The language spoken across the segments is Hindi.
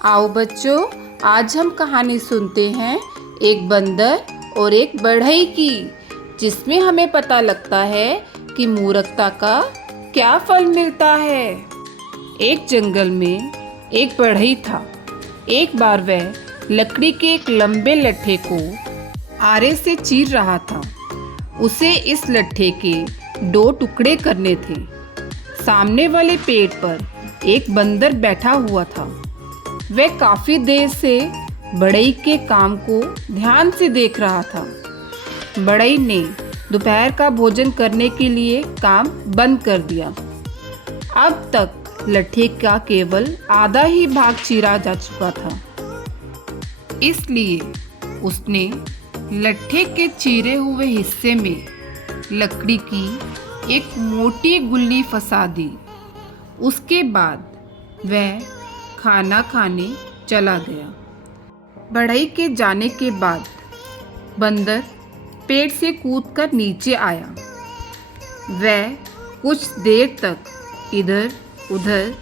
आओ बच्चों, आज हम कहानी सुनते हैं एक बंदर और एक बढ़ई की, जिसमें हमें पता लगता है कि मूर्खता का क्या फल मिलता है। एक जंगल में एक बढ़ई था। एक बार वह लकड़ी के एक लंबे लट्ठे को आरे से चीर रहा था। उसे इस लट्ठे के 2 टुकड़े करने थे। सामने वाले पेड़ पर एक बंदर बैठा हुआ था। वह काफी देर से बढ़ई के काम को ध्यान से देख रहा था। बढ़ई ने दोपहर का भोजन करने के लिए काम बंद कर दिया। अब तक लट्ठे का केवल आधा ही भाग चीरा जा चुका था। इसलिए उसने लट्ठे के चीरे हुए हिस्से में लकड़ी की एक मोटी गुल्ली फंसा दी। उसके बाद वह खाना खाने चला गया। बढ़ई के जाने के बाद बंदर पेड़ से कूदकर नीचे आया। वह कुछ देर तक इधर उधर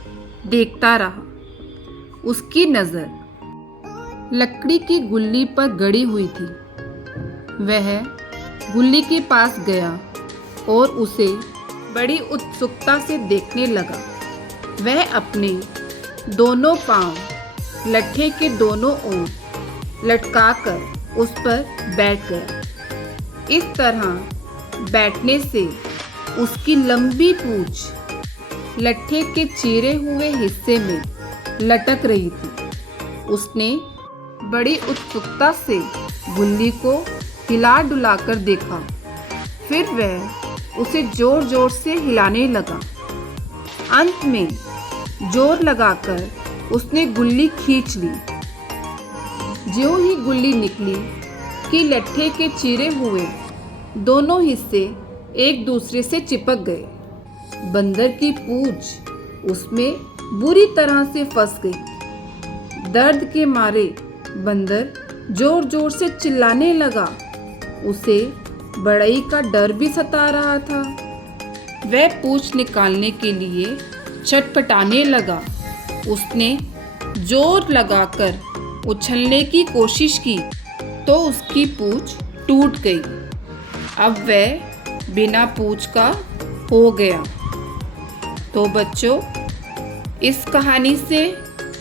देखता रहा। उसकी नज़र लकड़ी की गुल्ली पर गड़ी हुई थी। वह गुल्ली के पास गया और उसे बड़ी उत्सुकता से देखने लगा। वह अपने दोनों पांव लट्ठे के दोनों ओर लटकाकर उस पर बैठ गया। इस तरह बैठने से उसकी लंबी पूंछ लट्ठे के चीरे हुए हिस्से में लटक रही थी। उसने बड़ी उत्सुकता से गुल्ली को हिला डुलाकर देखा। फिर वह उसे जोर जोर से हिलाने लगा। अंत में जोर लगाकर उसने गुल्ली खींच ली। ज्यों ही गुल्ली निकली कि लट्ठे के चीरे हुए दोनों हिस्से एक दूसरे से चिपक गए। बंदर की पूंछ उसमें बुरी तरह से फंस गई। दर्द के मारे बंदर जोर जोर से चिल्लाने लगा। उसे बढ़ई का डर भी सता रहा था। वह पूंछ निकालने के लिए छटपटाने लगा। उसने जोर लगाकर उछलने की कोशिश की तो उसकी पूंछ टूट गई। अब वह बिना पूंछ का हो गया। तो बच्चों, इस कहानी से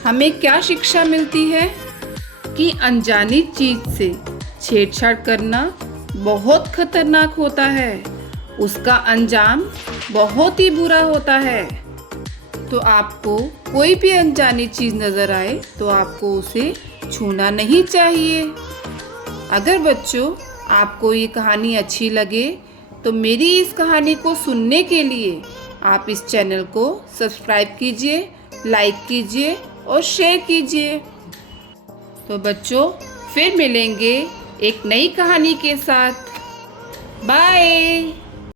हमें क्या शिक्षा मिलती है कि अनजानी चीज से छेड़छाड़ करना बहुत खतरनाक होता है। उसका अंजाम बहुत ही बुरा होता है। तो आपको कोई भी अनजानी चीज़ नज़र आए तो आपको उसे छूना नहीं चाहिए। अगर बच्चों आपको ये कहानी अच्छी लगे तो मेरी इस कहानी को सुनने के लिए आप इस चैनल को सब्सक्राइब कीजिए, लाइक कीजिए और शेयर कीजिए। तो बच्चों, फिर मिलेंगे एक नई कहानी के साथ। बाय।